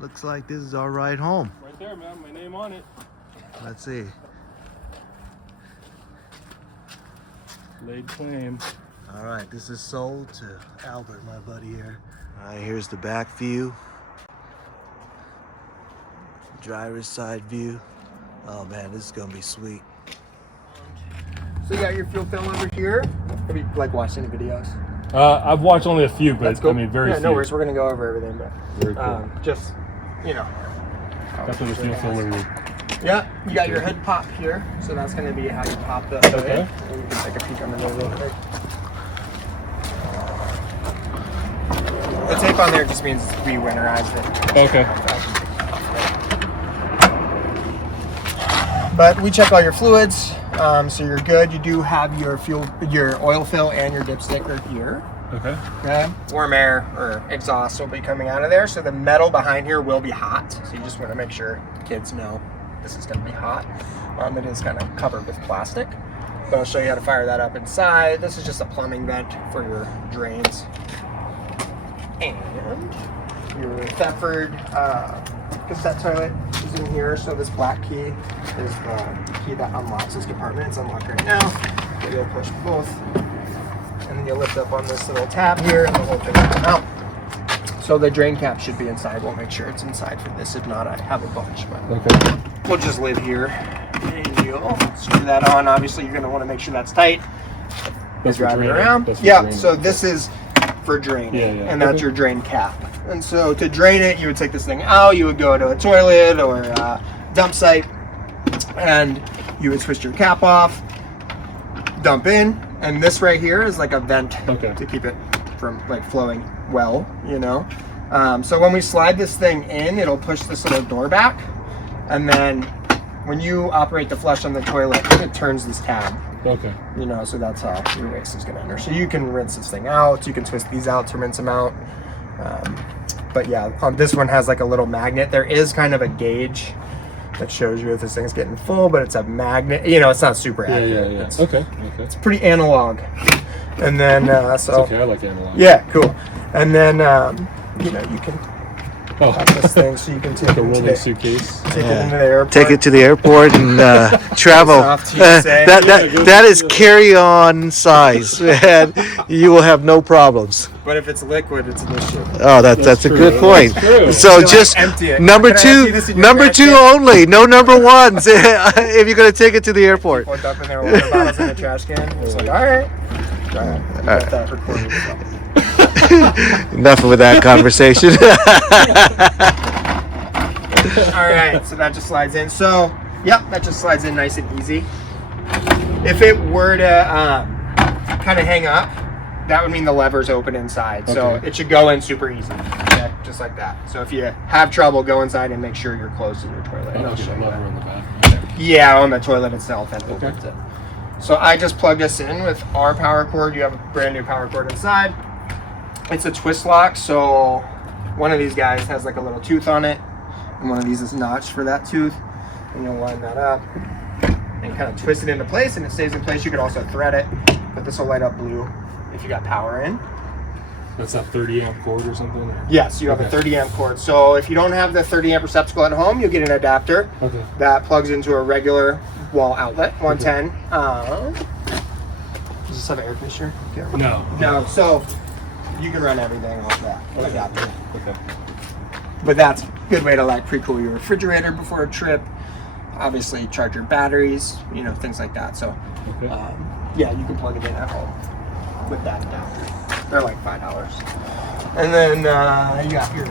Looks like this is our ride home. Right there, man. My name on it. Let's see. Laid claim. All right, this is sold to Albert, my buddy here. All right, here's the back view. Driver's side view. Oh man, this is gonna be sweet. So you got your fuel fill over here. Have you like watched any videos? I've watched only a few, but Cool. I mean very few. No worries. We're gonna go over everything, but Very cool. just you know. Definitely the fuel filler. Yeah, you got your hood pop here, so that's gonna be how you pop the hood. Okay. And you can take a peek under there real quick. The tape on there just means we winterized it. Okay. But we check all your fluids, so you're good. You do have your your oil fill and your dipstick right here. Okay. Okay. Warm air or exhaust will be coming out of there, so the metal behind here will be hot. So you just want to make sure kids know this is going to be hot. It is kind of covered with plastic, but I'll show you how to fire that up inside. This is just a plumbing vent for your drains. And your Thetford cassette toilet is in here. So this black key is the key that unlocks this compartment. It's unlocked right now. So you'll push both, and then you'll lift up on this little tab here, and the whole thing will come out. So the drain cap should be inside. We'll make sure it's inside for this. If not, I have a bunch. But Okay. we'll just live here. And you'll screw that on. Obviously, you're going to want to make sure that's tight. That's for Driving draining. around. That's for Yeah. draining. So this is for draining, Yeah. and that's your drain cap. And so to drain it, you would take this thing out. You would go to a toilet or a dump site, and you would twist your cap off, dump in, and this right here is like a vent to keep it from like flowing well, you know. So when we slide this thing in, it'll push this little door back, and then when you operate the flush on the toilet, it turns this tab. Okay. You know, so that's how your waste is going to enter. So you can rinse this thing out. You can twist these out to rinse them out. But yeah, this one has like a little magnet. There is kind of a gauge that shows you if this thing's getting full, but it's a magnet. You know, it's not super accurate. Yeah. It's, Okay. it's pretty analog. And then, It's okay. I like analog. Yeah, cool. And then, you know, you can have this thing so you can take Like a it into rolling the, suitcase. take it into the airport. Take it to the airport and travel. Off to you, say. That is carry-on size, and you will have no problems. But if it's liquid, it's an issue. Oh, that's a true. good point. That's true. So Like, just empty it. number Can I two, empty this in your number trash two can? only. No number ones if you're gonna take it to the airport. Or dumping their water bottles in the trash can. It's like, all right. Got that recorded. Enough with that conversation. All right, so that just slides in. So, yep, that just slides in nice and easy. If it were to kind of hang up, that would mean the lever's open inside. So Okay. it should go in super easy, okay? Just like that. So if you have trouble, go inside and make sure you're closed in your toilet. And I'll show you that. Lever in the back. Yeah, on the toilet itself, that Okay. opens it. So I just plug this in with our power cord. You have a brand new power cord inside. It's a twist lock, so one of these guys has like a little tooth on it, and one of these is notched for that tooth. And you'll line that up and kind of twist it into place, and it stays in place. You could also thread it, but this will light up blue if you got power in. That's a 30 amp cord or something? Yes, you have a 30 amp cord. So if you don't have the 30 amp receptacle at home, you'll get an adapter Okay. that plugs into a regular wall outlet, 110. Does this have an air conditioner? No. No, so you can run everything off that adapter. Okay. But that's a good way to like pre-cool your refrigerator before a trip. Obviously charge your batteries, you know, things like that. So Okay. yeah, you can plug it in at home with that adapter. They're like $5. And then you got your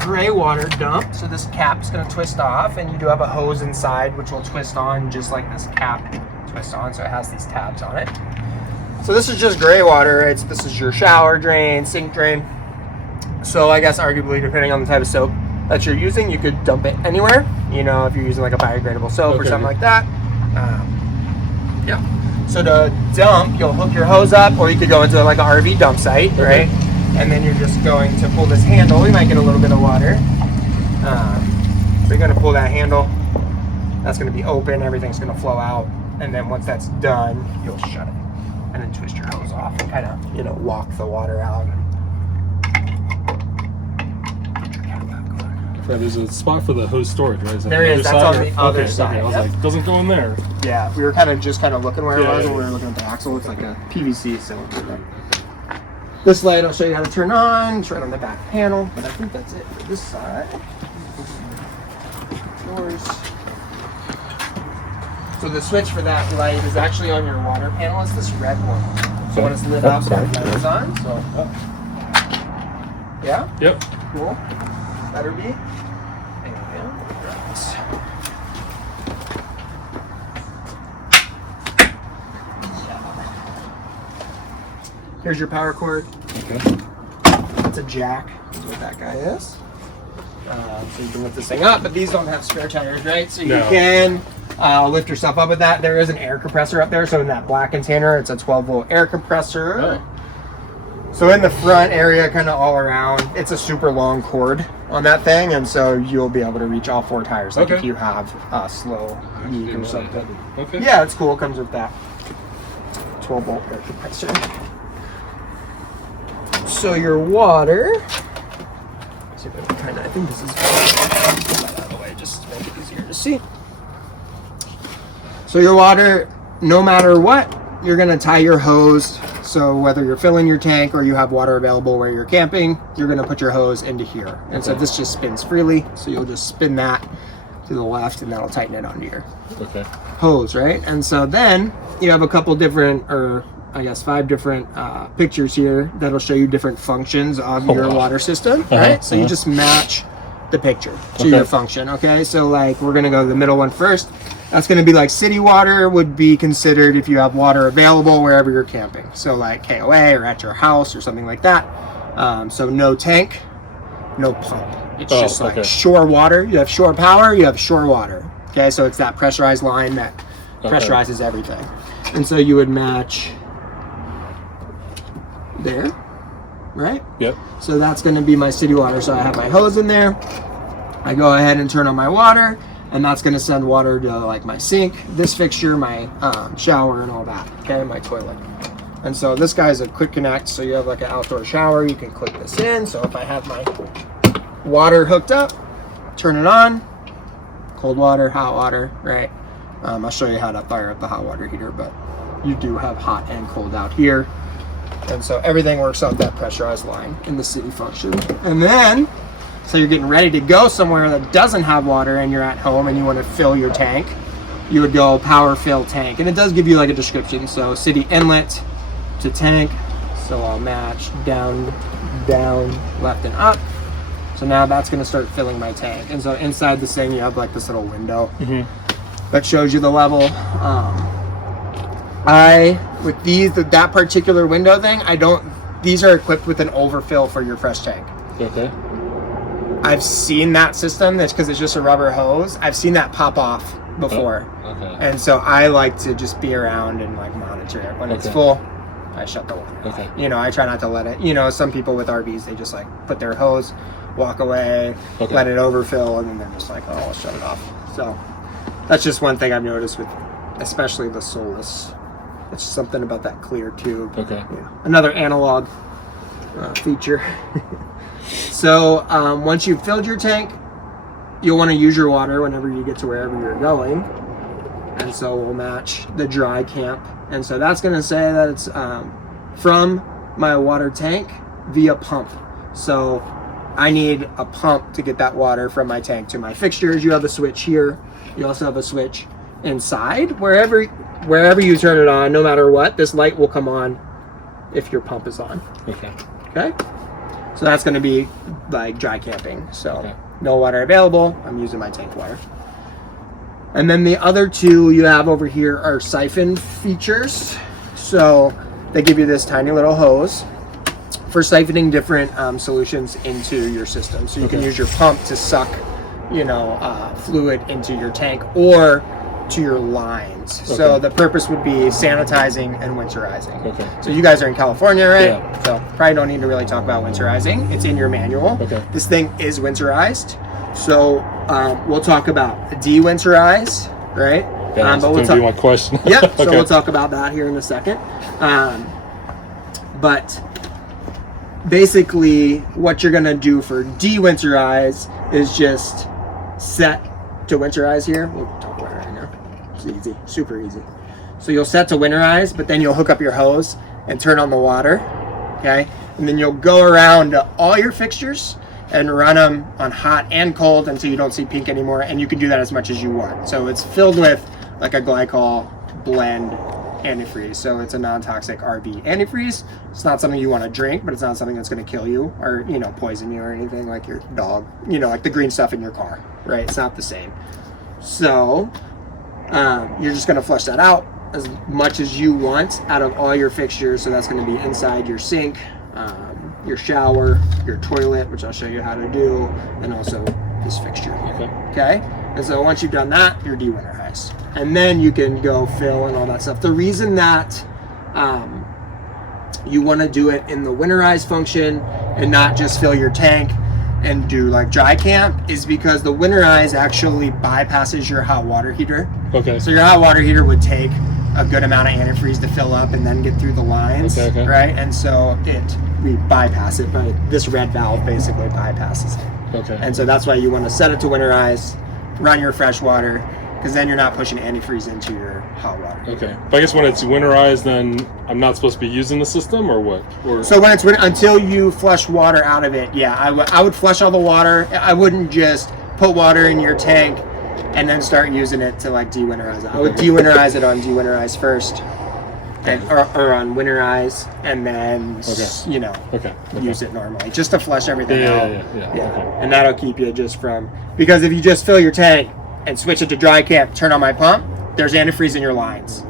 gray water dump. So this cap's gonna twist off, and you do have a hose inside which will twist on just like this cap twists on. So it has these tabs on it. So this is just gray water, right? So this is your shower drain, sink drain. So I guess arguably, depending on the type of soap that you're using, you could dump it anywhere. You know, if you're using like a biodegradable soap or Okay. something like that. Yeah. So to dump, you'll hook your hose up, or you could go into like an RV dump site, right? And then you're just going to pull this handle. You might get a little bit of water. But you're going to pull that handle. That's going to be open. Everything's going to flow out. And then once that's done, you'll shut it. And then twist your hose off and kind of, you know, walk the water out. Put your cap back on. Yeah, there's a spot for the hose storage, right? There is. That's on the other side. Okay. I was Yep. like, doesn't go in there. Yeah, we were kind of looking where it Yeah, was yeah, when we were looking at the axle. It's like a PVC cylinder. This light I'll show you how to turn on. It's right on the back panel. But I think that's it for this side. Doors. So the switch for that light is actually on your water panel. It's this red one. So when it's lit up, it's on. So yeah. Yep. Cool. Better be. And here's your power cord. Okay. That's a jack. Is what that guy is. So you can lift this thing up, but these don't have spare tires, right? So you can lift yourself up with that. There is an air compressor up there. So in that black container, it's a 12-volt air compressor. Oh. So in the front area, kind of all around, it's a super long cord on that thing, and so you'll be able to reach all 4 tires. Like if you have a slow leak or something. Okay. Yeah, it's cool. It comes with that 12-volt air compressor. So your water. See if I can kind of. I think this is out of the way just to make it easier to see. So your water, no matter what, you're gonna tie your hose. So whether you're filling your tank or you have water available where you're camping, you're gonna put your hose into here. And so this just spins freely. So you'll just spin that to the left, and that'll tighten it onto your hose, right? And so then you have a couple different, or I guess 5 different pictures here that'll show you different functions of your water system, right? So you just match the picture to your function, okay? So like we're gonna go to the middle one first. That's gonna be like city water would be considered if you have water available wherever you're camping. So like KOA or at your house or something like that. So no tank, no pump. It's just like shore water. You have shore power, you have shore water. Okay, so it's that pressurized line that pressurizes everything. And so you would match there, right? Yep. So that's going to be my city water. So I have my hose in there. I go ahead and turn on my water, and that's going to send water to like my sink, this fixture, my shower, and all that. Okay, my toilet. And so this guy's a quick connect. So you have like an outdoor shower. You can click this in. So if I have my water hooked up, turn it on. Cold water, hot water, right? I'll show you how to fire up the hot water heater, but you do have hot and cold out here. And so everything works off that pressurized line in the city function. And then, so you're getting ready to go somewhere that doesn't have water and you're at home and you want to fill your tank, you would go power fill tank. And it does give you like a description. So city inlet to tank. So I'll match down, down, left and up. So now that's going to start filling my tank. And so inside this thing, you have like this little window that shows you the level. With these, that particular window thing, these are equipped with an overfill for your fresh tank. Okay. I've seen that system, that's because it's just a rubber hose. I've seen that pop off before. Okay. And so I like to just be around and like monitor it. When it's full, I shut the water off. Okay. You know, I try not to let it, some people with RVs, they just like put their hose, walk away, let it overfill, and then they're just like, oh, I'll shut it off. So that's just one thing I've noticed with, especially the Solis. It's something about that clear tube. Okay. Yeah. Another analog feature. So once you've filled your tank, you'll want to use your water whenever you get to wherever you're going. And so we'll match the dry camp. And so that's going to say that it's from my water tank via pump. So I need a pump to get that water from my tank to my fixtures. You have a switch here. You also have a switch inside. Wherever you turn it on, no matter what, this light will come on if your pump is on. Okay. Okay? So that's going to be like dry camping. So no water available. I'm using my tank water. And then the other two you have over here are siphon features. So they give you this tiny little hose for siphoning different solutions into your system. So you can use your pump to suck, fluid into your tank or to your lines. So the purpose would be sanitizing and winterizing. So you guys are in California, right? Yeah. So probably don't need to really talk about winterizing. It's in your manual. This thing is winterized. So we'll talk about de-winterize, right? Yeah, but we'll be my question. Yep. So we'll talk about that here in a second. But basically what you're gonna do for de-winterize is just set to winterize here. We'll talk about it right now. It's easy, super easy. So you'll set to winterize, but then you'll hook up your hose and turn on the water, okay? And then you'll go around to all your fixtures and run them on hot and cold until you don't see pink anymore, and you can do that as much as you want. So it's filled with like a glycol blend antifreeze. So it's a non-toxic RV antifreeze. It's not something you want to drink, but it's not something that's going to kill you or, you know, poison you or anything like your dog, you know, like the green stuff in your car, right? It's not the same. So you're just going to flush that out as much as you want out of all your fixtures. So that's going to be inside your sink, your shower, your toilet, which I'll show you how to do, and also this fixture here. Okay? And so once you've done that, you're de-winterized. And then you can go fill and all that stuff. The reason that you want to do it in the winterize function and not just fill your tank and do like dry camp is because the winterize actually bypasses your hot water heater. Okay. So your hot water heater would take a good amount of antifreeze to fill up and then get through the lines, right? And so we bypass it, but this red valve basically bypasses it. Okay. And so that's why you want to set it to winterize, run your fresh water, because then you're not pushing antifreeze into your hot water. Okay. But I guess when it's winterized, then I'm not supposed to be using the system, or what? Or so when it's until you flush water out of it, yeah, I would flush all the water. I wouldn't just put water in your tank and then start using it to like de-winterize it. I would de-winterize it on de-winterize first, and or on winterize, and then you know use it normally just to flush everything out. Yeah. Okay. And that'll keep you just from, because if you just fill your tank and switch it to dry camp, turn on my pump, there's antifreeze in your lines,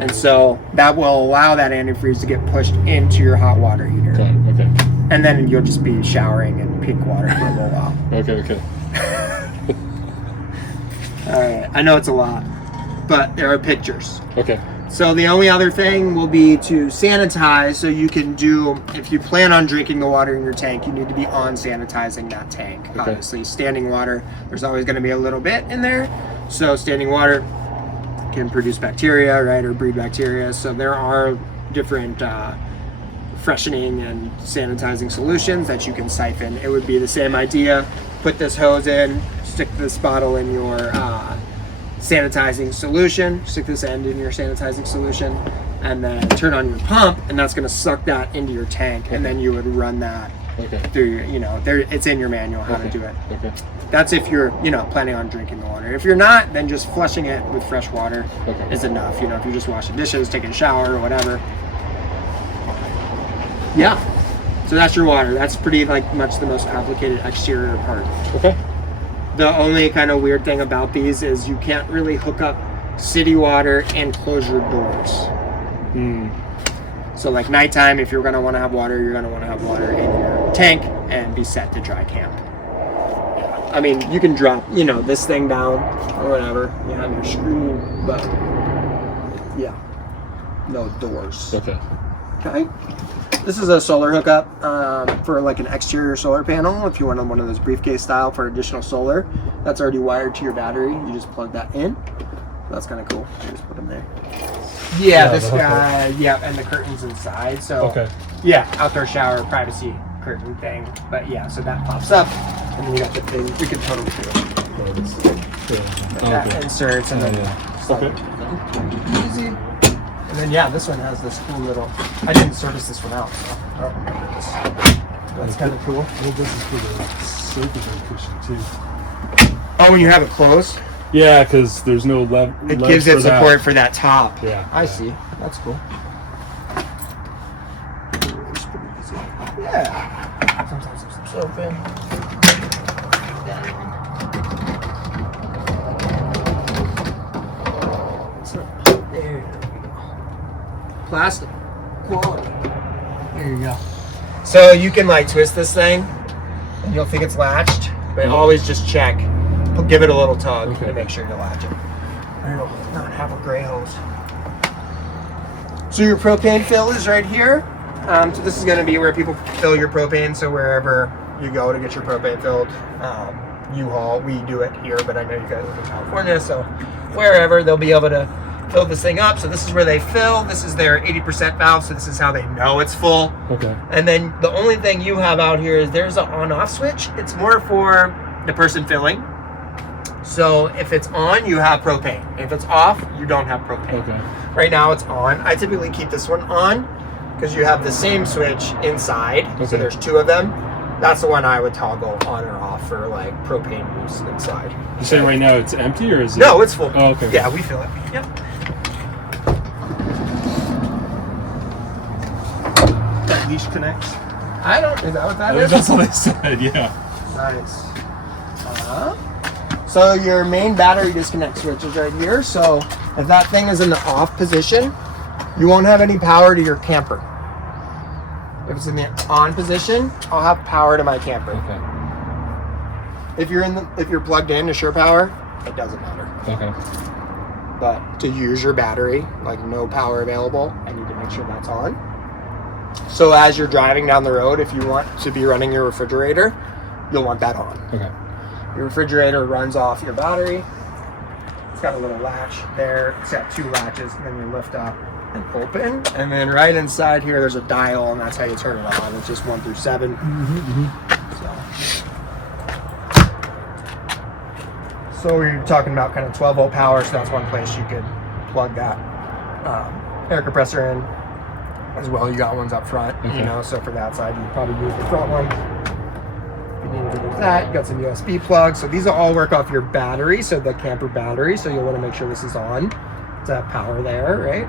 and so that will allow that antifreeze to get pushed into your hot water heater. Okay. And then you'll just be showering in pink water for a little while. Okay. All right, I know it's a lot, but there are pictures. Okay. So the only other thing will be to sanitize. So you can do, if you plan on drinking the water in your tank, you need to be on sanitizing that tank. Okay. Obviously, standing water, there's always going to be a little bit in there. So standing water can produce bacteria, right, or breed bacteria. So there are different freshening and sanitizing solutions that you can siphon. It would be the same idea. Put this hose in, stick this bottle in your sanitizing solution, stick this end in your sanitizing solution, and then turn on your pump, and that's going to suck that into your tank, and then you would run that through your, you know, it's in your manual how to do it. That's if you're, you know, planning on drinking the water. If you're not, then just flushing it with fresh water is enough. You know, if you're just washing dishes, taking a shower, or whatever. Yeah. So that's your water. That's pretty much the most complicated exterior part. Okay. The only kind of weird thing about these is you can't really hook up city water and close your doors. So like nighttime, if you're going to want to have water, you're going to want to have water in your tank and be set to dry camp. I mean, you can drop, you know, this thing down or whatever. You have your screen, but yeah, no doors. Okay. This is a solar hookup for like an exterior solar panel. If you want one of those briefcase style for additional solar, that's already wired to your battery. You just plug that in. That's kind of cool. You just put them there. Yeah, this guy. Yeah, and the curtains inside. So yeah, outdoor shower privacy curtain thing. But yeah, so that pops up, and then you got the thing. We can totally do it. That inserts and then easy. And then yeah, this one has this cool little. I didn't service this one out, so I don't remember this. That's kind of cool. Well, this is for the safety cushion too. Oh, when you have it closed? Yeah, because there's no It gives it support for that top. Yeah. I see. That's cool. Yeah. Sometimes there's some soap in. There you go. Plastic quality. There you go. So you can like twist this thing and you'll think it's latched, but always just check. Give it a little tug to make sure you latch it. Or it'll not have a gray hose. So your propane fill is right here. So this is going to be where people fill your propane. So wherever you go to get your propane filled, U-Haul, we do it here, but I know you guys live in California, so wherever they'll be able to fill this thing up. So this is where they fill. This is their 80% valve. So this is how they know it's full. Okay. And then the only thing you have out here is there's an on-off switch. It's more for the person filling. So if it's on, you have propane. If it's off, you don't have propane. Okay. Right now it's on. I typically keep this one on because you have the same switch inside. Okay. So there's 2 of them. That's the one I would toggle on or off for like propane use inside. You're saying right now it's empty or is it? No, it's full. Oh, okay. Yeah, we fill it. Yep. That leash connects. I don't. Is that what that is? That's what they said. Yeah. Nice. So your main battery disconnect switch is right here. So if that thing is in the off position, you won't have any power to your camper. If it's in the on position, I'll have power to my camper. Okay. If you're plugged in to Sure Power, it doesn't matter. Okay. But to use your battery, like no power available, I need to make sure that's on. So as you're driving down the road, if you want to be running your refrigerator, you'll want that on. Okay. Your refrigerator runs off your battery. It's got a little latch there. It's got 2 latches, and then you lift up and open. And then right inside here, there's a dial, and that's how you turn it on. It's just 1 through 7. So we're talking about kind of 12-volt power, so that's one place you could plug that air compressor in as well. You got ones up front, you know, so for that side, you'd probably use the front one. If you need to use that, you got some USB plugs. So these will all work off your battery, so the camper battery, so you'll want to make sure this is on to have power there, right?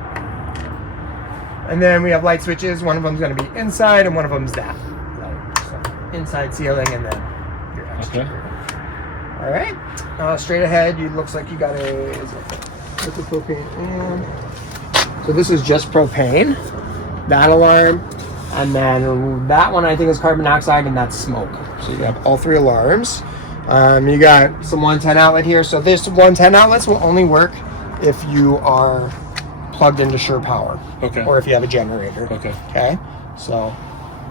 And then we have light switches. One of them is going to be inside, and one of them is that. So inside ceiling, and then your exterior. Okay. All right. Straight ahead, you looks like you got a liquid propane in. So this is just propane. That alarm, and then that one I think is carbon monoxide, and that's smoke. So you have all 3 alarms. You got some 110 outlet here. So this 110 outlets will only work if you are plugged into Sure Power. Okay. Or if you have a generator. Okay. Okay. So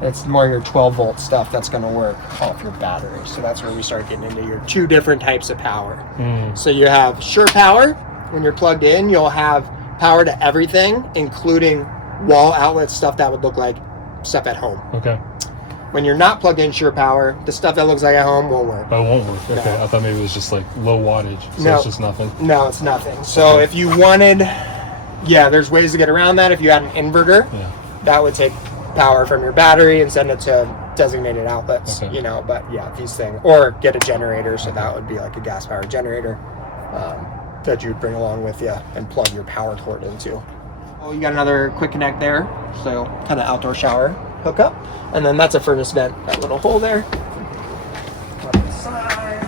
it's more your 12-volt stuff that's going to work off your battery. So that's where we start getting into your 2 different types of power. So you have Sure Power. When you're plugged in, you'll have power to everything, including wall outlet stuff that would look like stuff at home. Okay. When you're not plugged in Sure Power, the stuff that looks like at home won't work. Oh, it won't work. Okay. No. I thought maybe it was just like low wattage. So No. it's just nothing. No, it's nothing. So if you wanted, there's ways to get around that. If you had an inverter, that would take power from your battery and send it to designated outlets, Okay. you know, but these things, or get a generator. So that would be like a gas powered generator that you'd bring along with you and plug your power cord into. Oh, you got another quick connect there. So kind of outdoor shower hookup. And then that's a furnace vent, that little hole there. On the side.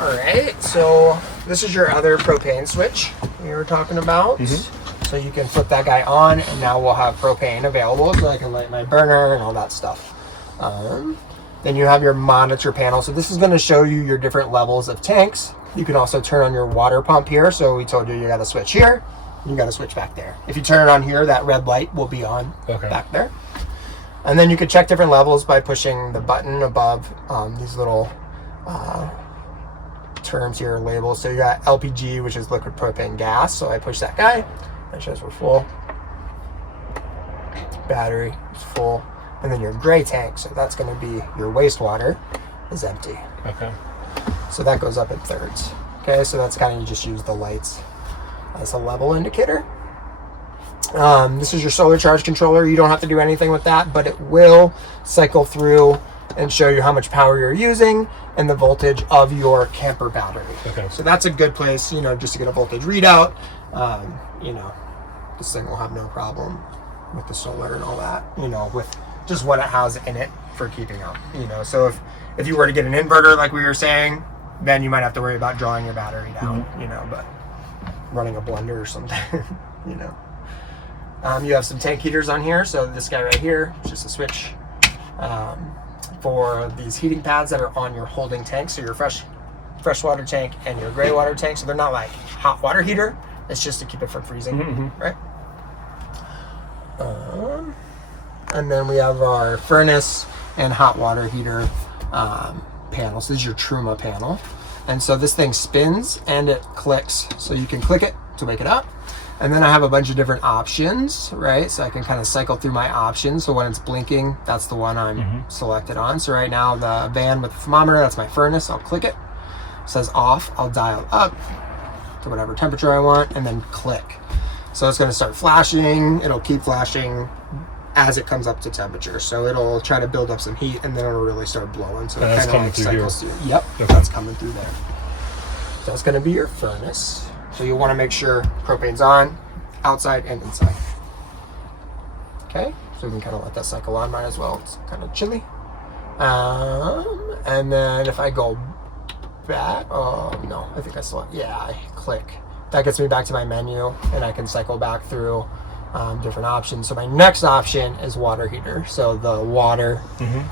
All right, so this is your other propane switch we were talking about. So you can flip that guy on, and now we'll have propane available, so I can light my burner and all that stuff. Then you have your monitor panel. So this is going to show you your different levels of tanks. You can also turn on your water pump here. So we told you got to switch here, you got to switch back there. If you turn it on here, that red light will be on back there. And then you can check different levels by pushing the button above these little terms here, labels. So you got LPG, which is liquid propane gas. So I push that guy, that shows we're full. Battery is full. And then your gray tank, so that's going to be your wastewater, is empty. Okay. So that goes up in thirds. Okay, so that's kind of, you just use the lights as a level indicator. This is your solar charge controller. You don't have to do anything with that, but it will cycle through and show you how much power you're using and the voltage of your camper battery. Okay. So that's a good place, you know, just to get a voltage readout. You know, this thing will have no problem with the solar and all that, you know, with just what it has in it for keeping up, you know. So if you were to get an inverter, like we were saying, then you might have to worry about drawing your battery down, you know, but running a blender or something, you know. You have some tank heaters on here. So this guy right here is just a switch for these heating pads that are on your holding tank. So your freshwater tank and your gray water tank. So they're not like hot water heater. It's just to keep it from freezing, right? And then we have our furnace and hot water heater panel. So this is your Truma panel. And so this thing spins and it clicks. So you can click it to wake it up. And then I have a bunch of different options, right? So I can kind of cycle through my options. So when it's blinking, that's the one I'm selected on. So right now the van with the thermometer, that's my furnace. I'll click it. It says off. I'll dial up to whatever temperature I want and then click. So it's going to start flashing. It'll keep flashing as it comes up to temperature. So it'll try to build up some heat and then it'll really start blowing. So it kind of like cycles through. Yep, that's coming through there. So that's going to be your furnace. So you'll want to make sure propane's on, outside and inside. Okay, so we can kind of let that cycle on, might as well. It's kind of chilly. And then if I go back, oh no, I think I still, yeah, I click. That gets me back to my menu and I can cycle back through different options. So my next option is water heater. So the water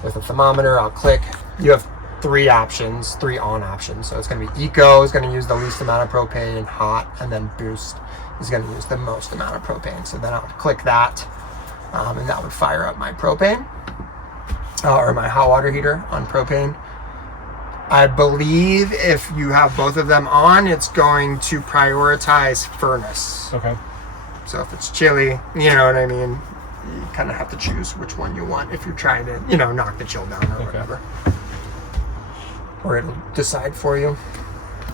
with a thermometer, I'll click. You have 3 options, 3 on options. So it's going to be eco is going to use the least amount of propane, hot, and then boost is going to use the most amount of propane. So then I'll click that and that would fire up my propane or my hot water heater on propane. I believe if you have both of them on, it's going to prioritize furnace. Okay. So if it's chilly, you know what I mean? You kind of have to choose which one you want if you're trying to, you know, knock the chill down or whatever. Or it'll decide for you.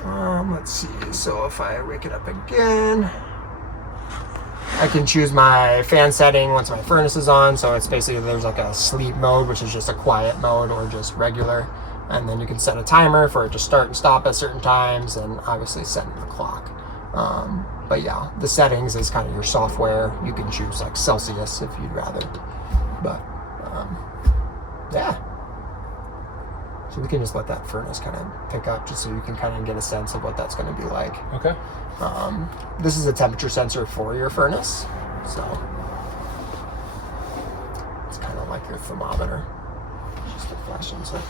Let's see. So if I wake it up again, I can choose my fan setting once my furnace is on. So it's basically, there's like a sleep mode, which is just a quiet mode, or just regular. And then you can set a timer for it to start and stop at certain times, and obviously setting the clock. But yeah, the settings is kind of your software. You can choose like Celsius if you'd rather. But yeah. So we can just let that furnace kind of pick up just so you can kind of get a sense of what that's going to be like. Okay. This is a temperature sensor for your furnace. So it's kind of like your thermometer. Just a flashing so.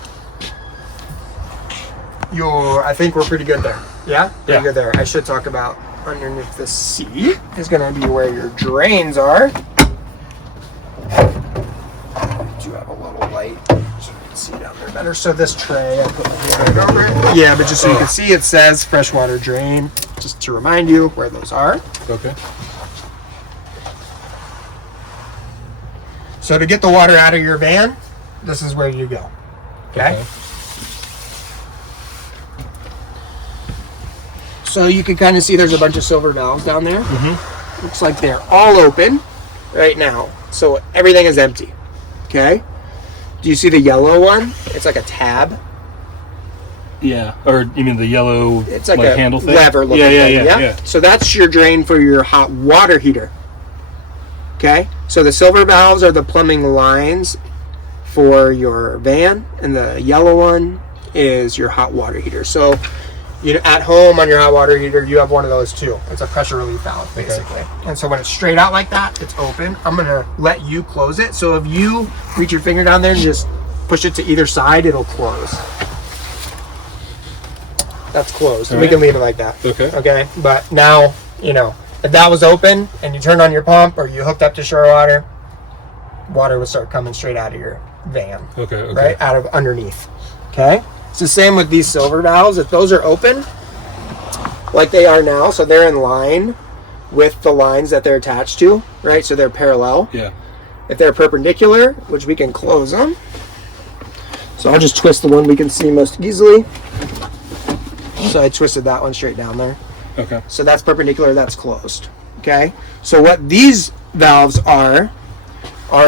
I think we're pretty good there. Yeah? Pretty good there. I should talk about underneath the seat is going to be where your drains are. I do have a little light so you can see down there better. So this tray, I put my hand right over it. Yeah, but just so you can see, it says freshwater drain, just to remind you where those are. Okay. So to get the water out of your van, this is where you go. Okay? So you can kind of see there's a bunch of silver valves down there. Looks like they're all open right now. So everything is empty. Okay? Do you see the yellow one? It's like a tab. Yeah. Or you mean the yellow It's like a handle thing? lever looking thing. Yeah. So that's your drain for your hot water heater. Okay? So the silver valves are the plumbing lines for your van, and the yellow one is your hot water heater. So at home on your hot water heater, you have one of those too. It's a pressure relief valve, basically. Okay. And so when it's straight out like that, it's open. I'm going to let you close it. So if you reach your finger down there and just push it to either side, it'll close. That's closed. And we can leave it like that. Okay. Okay. But now, if that was open and you turned on your pump or you hooked up to shore water would start coming straight out of your van. Okay. Right? Out of underneath. Okay. It's the same with these silver valves. If those are open, like they are now, so they're in line with the lines that they're attached to, right? So they're parallel. Yeah. If they're perpendicular, which we can close them. So I'll just twist the one we can see most easily. So I twisted that one straight down there. Okay. So that's perpendicular, that's closed. Okay? So what these valves are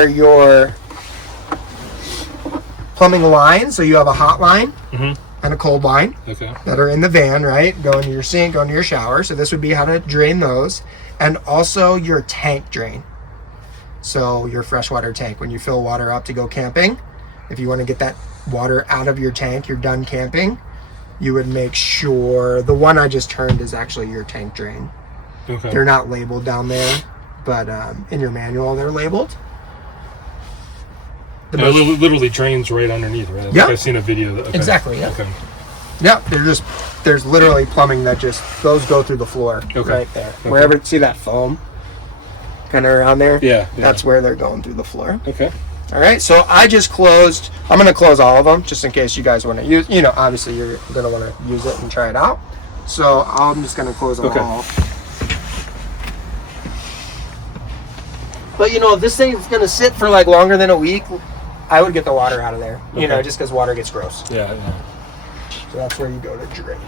your plumbing lines. So you have a hot line and a cold line that are in the van, right? Going to your sink, going to your shower. So this would be how to drain those. And also your tank drain. So your freshwater tank. When you fill water up to go camping, if you want to get that water out of your tank, you're done camping, you would make sure the one I just turned is actually your tank drain. Okay. They're not labeled down there, but in your manual they're labeled. It literally drains right underneath, right? Yeah. I've seen a video. Exactly, yeah. Okay. Yeah, there's literally plumbing that those go through the floor right there. Okay. Wherever, see that foam kind of around there? Yeah. That's where they're going through the floor. Okay. All right, so I just closed. I'm going to close all of them just in case you guys want to use, you know, obviously you're going to want to use it and try it out. So I'm just going to close them all. But you know, if this thing's going to sit for like longer than a week, I would get the water out of there, you know, just because water gets gross. Yeah. So that's where you go to drain.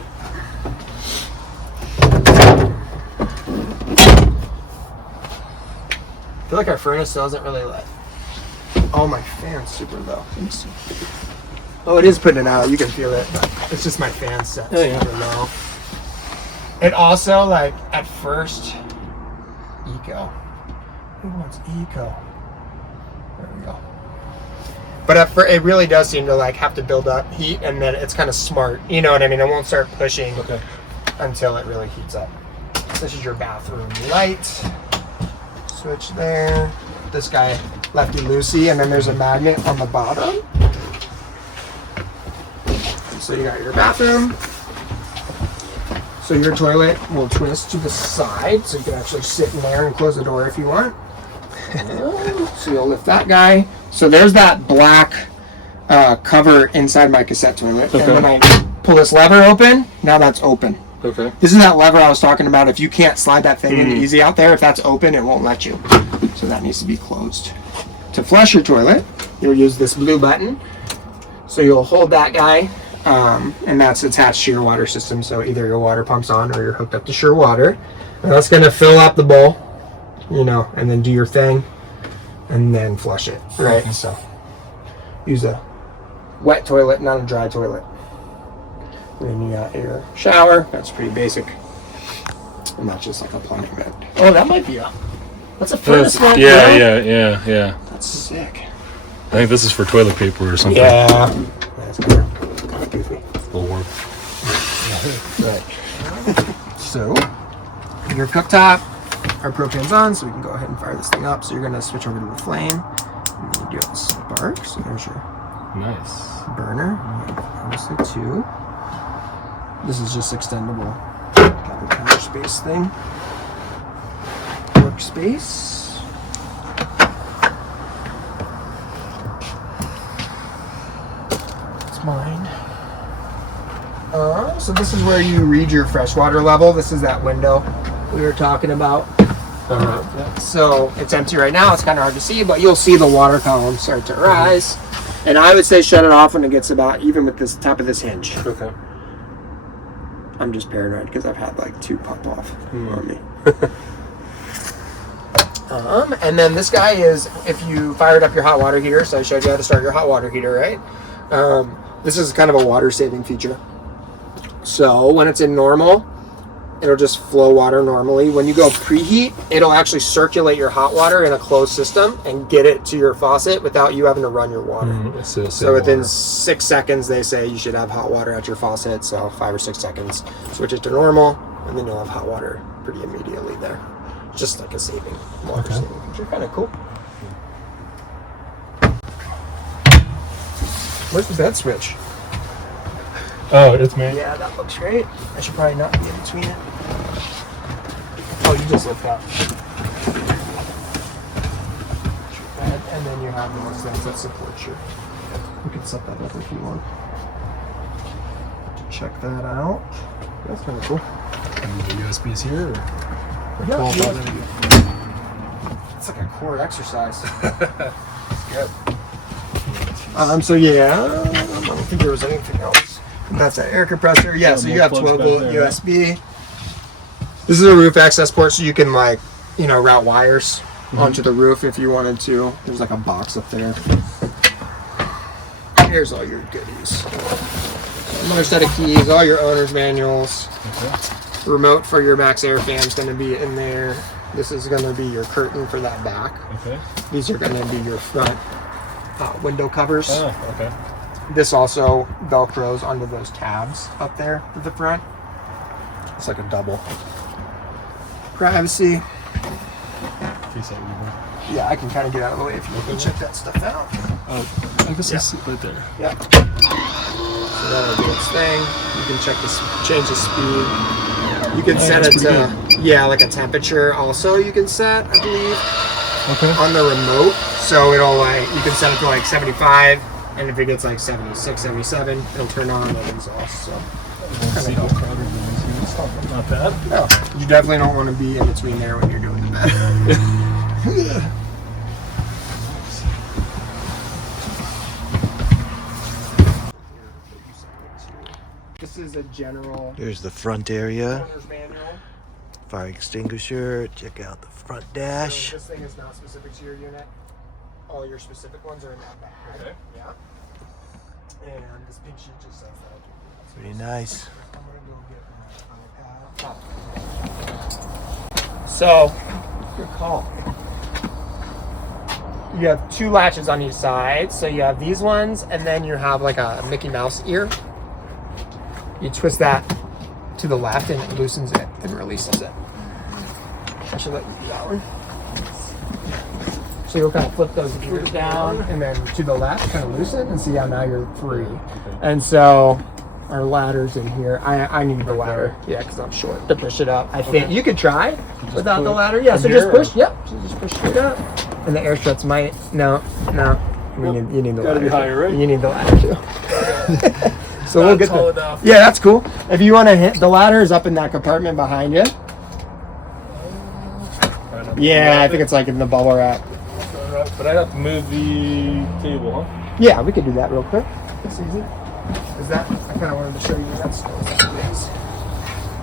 I feel like our furnace doesn't really let. Oh, my fan's super low. Oops. Oh, it is putting it out. You can feel it. But it's just my fan set super low. It also, like, at first, eco. Who wants eco? There we go. But at first, it really does seem to like have to build up heat, and then it's kind of smart. You know what I mean? It won't start pushing until it really heats up. This is your bathroom light. Switch there. This guy, lefty loosey, and then there's a magnet on the bottom. So you got your bathroom. So your toilet will twist to the side, so you can actually sit in there and close the door if you want. So you'll lift that guy. So there's that black cover inside my cassette toilet. And when I pull this lever open, now that's open. Okay. This is that lever I was talking about. If you can't slide that thing in easy out there, if that's open, it won't let you. So that needs to be closed. To flush your toilet, you'll use this blue button. So you'll hold that guy, and that's attached to your water system. So either your water pump's on or you're hooked up to Sure Water. And that's going to fill up the bowl, you know, and then do your thing, and then flush it, right? So use a wet toilet, not a dry toilet. Then you got your shower. That's pretty basic. And that's just like a plumbing vent. Oh, that might be that's a furnace vent. Yeah. That's sick. I think this is for toilet paper or something. Yeah. That's kind of goofy. A little warm. Right. So, your cooktop, our propane's on, so we can go ahead and fire this thing up. So you're going to switch over to the flame. And then you do a spark. So there's your burner. Obviously two. This is just extendable. Got a counter space thing. Workspace. It's mine. So this is where you read your freshwater level. This is that window we were talking about. So it's empty right now. It's kind of hard to see, but you'll see the water column start to rise. And I would say shut it off when it gets about even with this top of this hinge. Okay. I'm just paranoid because I've had like 2 pop off on me. And then this guy is, if you fired up your hot water heater, so I showed you how to start your hot water heater, right? This is kind of a water saving feature. So when it's in normal, it'll just flow water normally. When you go preheat, it'll actually circulate your hot water in a closed system and get it to your faucet without you having to run your water. So within 6 seconds, they say you should have hot water at your faucet. So 5 or 6 seconds, switch it to normal, and then you'll have hot water pretty immediately there. Just like a saving, water saving feature. Kind of cool. Where's the bed switch? Oh, it's me. Yeah, that looks great. I should probably not be in between it. Oh, you just lift that. And then you have those things that support you. You can set that up if you want. Check that out. That's kind of cool. And the USB's here? Or? Yeah, it's like a core exercise. It's good. So yeah, I don't think there was anything else. That's an air compressor. Yeah, so you have 12-volt USB. This is a roof access port, so you can like, you know, route wires onto the roof if you wanted to. There's like a box up there. Here's all your goodies. Another set of keys, all your owner's manuals. Remote for your max air fan is going to be in there. This is going to be your curtain for that back. These are going to be your front window covers. This also velcros onto those tabs up there at the front. It's like a double. Privacy. Yeah, I can kind of get out of the way if you want to check that stuff out. Oh, I guess it's right there. Yeah. So that'll do its thing. You can check this, change the speed. You can set it to, like a temperature also you can set, I believe. on the remote. So it'll like, you can set it to like 75, and if it gets like 76, 77, it'll turn on the exhaust. So See how crowded it is. It's not bad. no, you definitely don't want to be in between there when you're doing the bed. This is a general Here's the front area. owner's manual. Fire extinguisher. Check out the front dash. So this thing is not specific to your unit. All your specific ones are in that bag. Okay. Yeah. And this pink sheet just says that. Pretty nice. I'm gonna go get my iPad. So, good call. You have two latches on each side. So you have these ones, and then you have like a Mickey Mouse ear. You twist that to the left, and it loosens it and releases it. I should let you do that one. So you'll kind of flip those ears down, and then to the left, kind of loosen, and see how now you're free. And so our ladder's in here. I need the ladder, yeah, because I'm short, to push it up. I think you could try without the ladder. Yeah, so just push. Yep, so just push straight up. And the air struts might. No. You need the ladder. Gotta be higher, right? You need the ladder too. So we'll get tall there. enough. Yeah, that's cool. If you want to hit, the ladder is up in that compartment behind you. Yeah, I think it's like in the bubble wrap. But I'd have to move the table, huh? Yeah, we could do that real quick. It's easy. Is that? I kind of wanted to show you that stuff.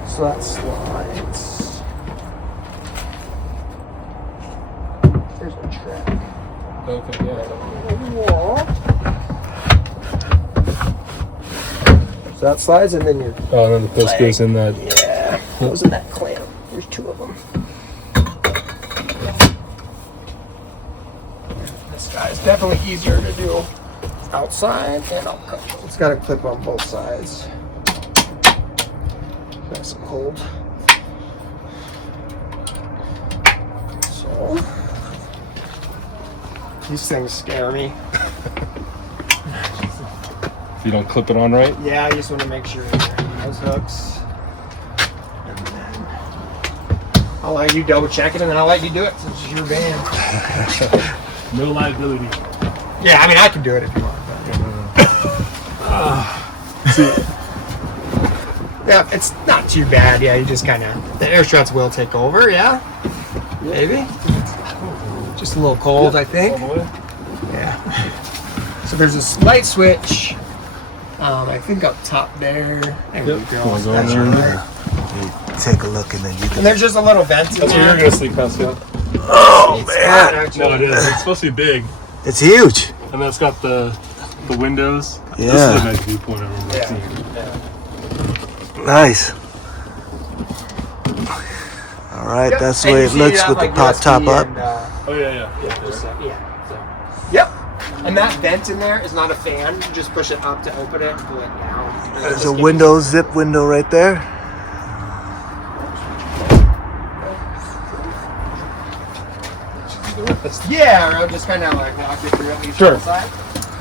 So that slides. There's a track. Okay, yeah. Wall. So that slides, and then you're. Oh, and then the post goes in that. Yeah, goes in that clamp. There's two of them. This guy's definitely easier to do outside, and I'll cut. It's got a clip on both sides. Nice and cold. So these things scare me. If you don't clip it on right. Yeah, I just want to make sure you're in those hooks. And then I'll let you double check it, and then I'll let you do it since it's your van. No liability. Yeah, I mean, I can do it if you want. Yeah, it's not too bad. Yeah, you just kind of, the air struts will take over, yeah? Maybe. Just a little cold, I think. Yeah. So there's a light switch. I think up top there. There we go. That's right. You take a look and then you can. And there's just a little vent in That's where there. you're gonna sleep, Pascal. Oh It's man, flat, actually. No, it is. It's supposed to be big, it's huge. and then it's got the windows. This is Yeah. a nice viewpoint. I remember seeing. Nice. All right, Yep. that's the And way you it see you looks have, with like, the pop USB top up. and, Oh yeah. So, yep. And that vent in there is not a fan. You just push it up to open it and pull it down. And There's just a give window, zip window right there. Yeah, or I'll just kind of like walk you through at least Sure. one side.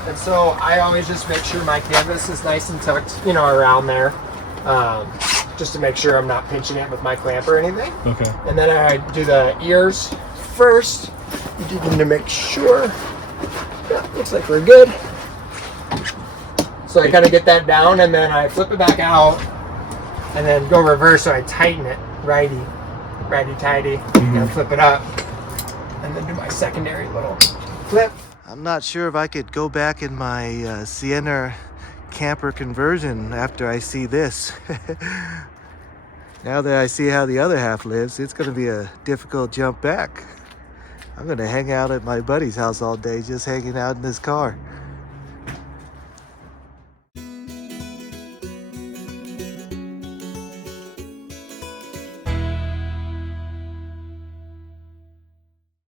And so I always just make sure my canvas is nice and tucked, around there. Just to make sure I'm not pinching it with my clamp or anything. Okay. And then I do the ears first. You do them to make sure. Yeah, looks like we're good. So I kind of get that down, and then I flip it back out, and then go reverse, so I tighten it, righty-tighty, and flip it up, and then do my secondary little flip. I'm not sure if I could go back in my Sienna camper conversion after I see this. Now that I see how the other half lives, it's going to be a difficult jump back. I'm going to hang out at my buddy's house all day, just hanging out in this car.